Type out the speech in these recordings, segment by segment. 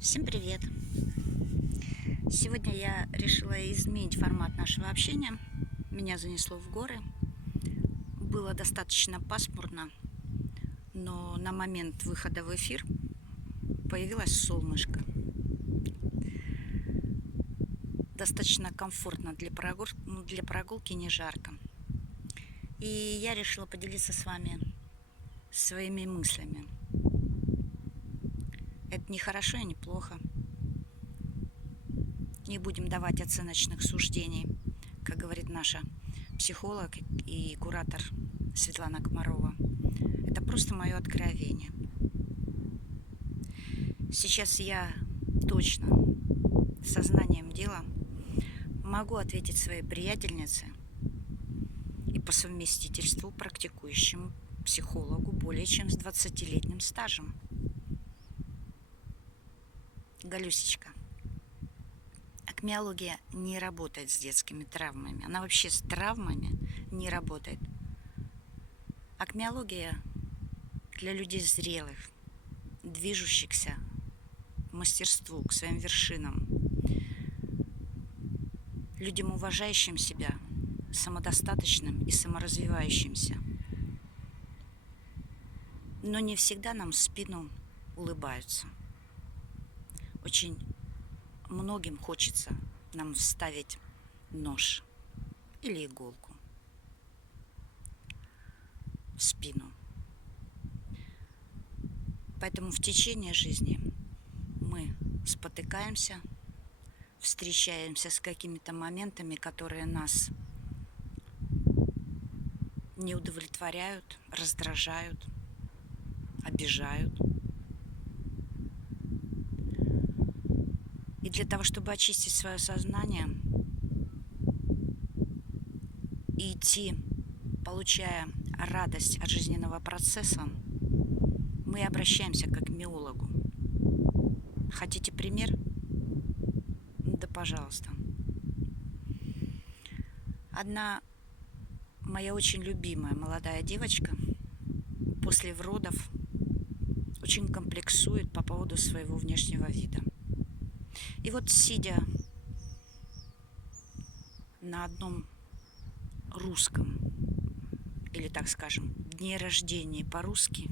Всем привет! Сегодня я решила изменить формат нашего общения. Меня занесло в горы. Было достаточно пасмурно, но на момент выхода в эфир появилось солнышко. Достаточно комфортно для прогулки, не жарко. И я решила поделиться с вами своими мыслями. Это не хорошо и не плохо. Не будем давать оценочных суждений, как говорит наша психолог и куратор Светлана Комарова. Это просто мое откровение. Сейчас я точно, сознанием дела, могу ответить своей приятельнице и по совместительству практикующему психологу более чем с 20-летним стажем. Галюсечка, акмеология не работает с детскими травмами. Она вообще с травмами не работает. Акмеология для людей зрелых, движущихся к мастерству, к своим вершинам, людям, уважающим себя, самодостаточным и саморазвивающимся. Но не всегда нам в спину улыбаются. Очень многим хочется нам вставить нож или иголку в спину. Поэтому в течение жизни мы спотыкаемся, встречаемся с какими-то моментами, которые нас не удовлетворяют, раздражают, обижают. И для того, чтобы очистить свое сознание и идти, получая радость от жизненного процесса, мы обращаемся к акмеологу. Хотите пример? Да, пожалуйста. Одна моя очень любимая молодая девочка после родов очень комплексует по поводу своего внешнего вида. И вот, сидя на одном русском, или, так скажем, дне рождения по-русски,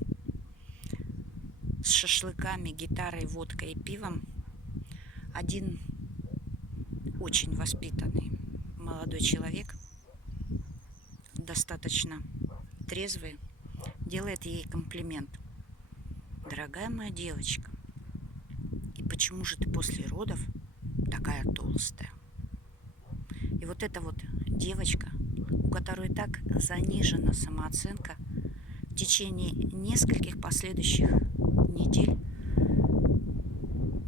с шашлыками, гитарой, водкой и пивом, один очень воспитанный молодой человек, достаточно трезвый, делает ей комплимент. Дорогая моя девочка, и почему же ты после родов такая толстая? И вот эта вот девочка, у которой так занижена самооценка, в течение нескольких последующих недель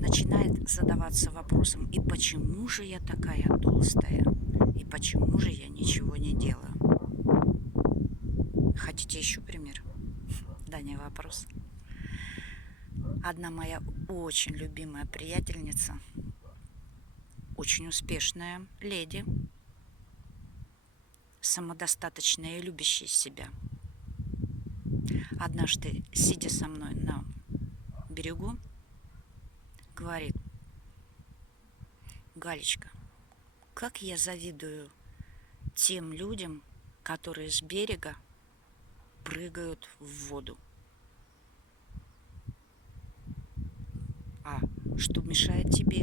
начинает задаваться вопросом: и почему же я такая толстая? И почему же я ничего не делаю? Хотите еще пример? Да, не вопрос. Одна моя очень любимая приятельница, очень успешная леди, самодостаточная и любящая себя, однажды, сидя со мной на берегу, говорит: Галечка, как я завидую тем людям, которые с берега прыгают в воду. А что мешает тебе?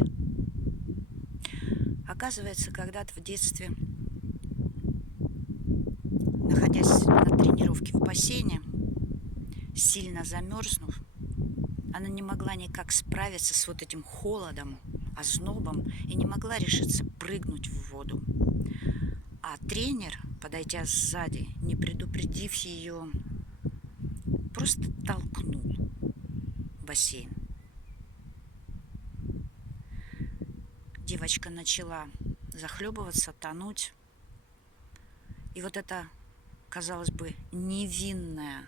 Оказывается, когда-то в детстве, находясь на тренировке в бассейне, сильно замерзнув, она не могла никак справиться с вот этим холодом, ознобом, и не могла решиться прыгнуть в воду. А тренер, подойдя сзади, не предупредив ее, просто толкнул в бассейн. Девочка начала захлебываться, тонуть. И вот это, казалось бы, невинное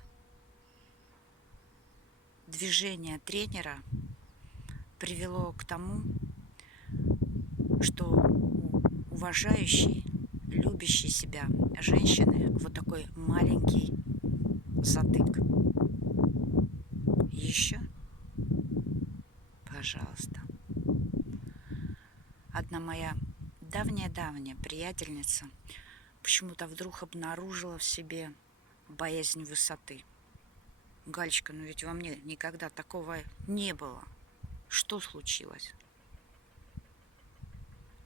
движение тренера привело к тому, что у уважающей, любящей себя женщины вот такой маленький затык. Еще? Пожалуйста. давняя-давняя приятельница почему-то вдруг обнаружила в себе боязнь высоты. Галечка, ну ведь во мне никогда такого не было. Что случилось?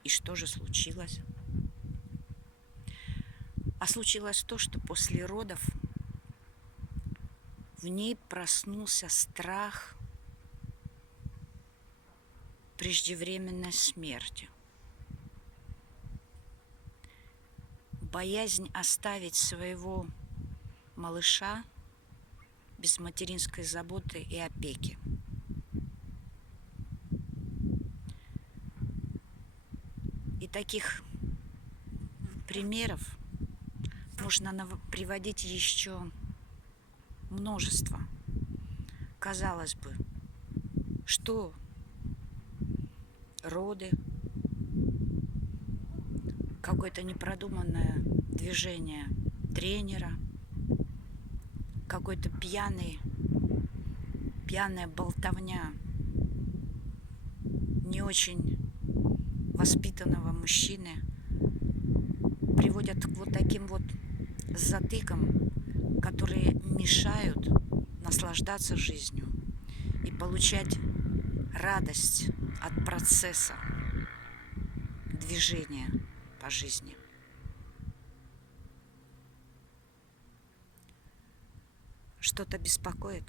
И что же случилось? А случилось то, что после родов в ней проснулся страх преждевременной смерти. Боязнь оставить своего малыша без материнской заботы и опеки. И таких примеров можно приводить еще множество. Казалось бы, что роды, какое-то непродуманное движение тренера, какой-то пьяная болтовня не очень воспитанного мужчины приводят к вот таким вот затыкам, которые мешают наслаждаться жизнью и получать радость от процесса движения по жизни. Что-то беспокоит?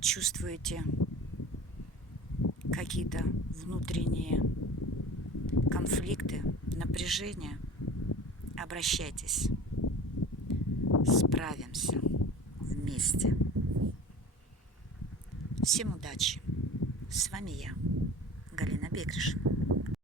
Чувствуете какие-то внутренние конфликты, напряжение? Обращайтесь. Справимся вместе. Всем удачи. С вами я.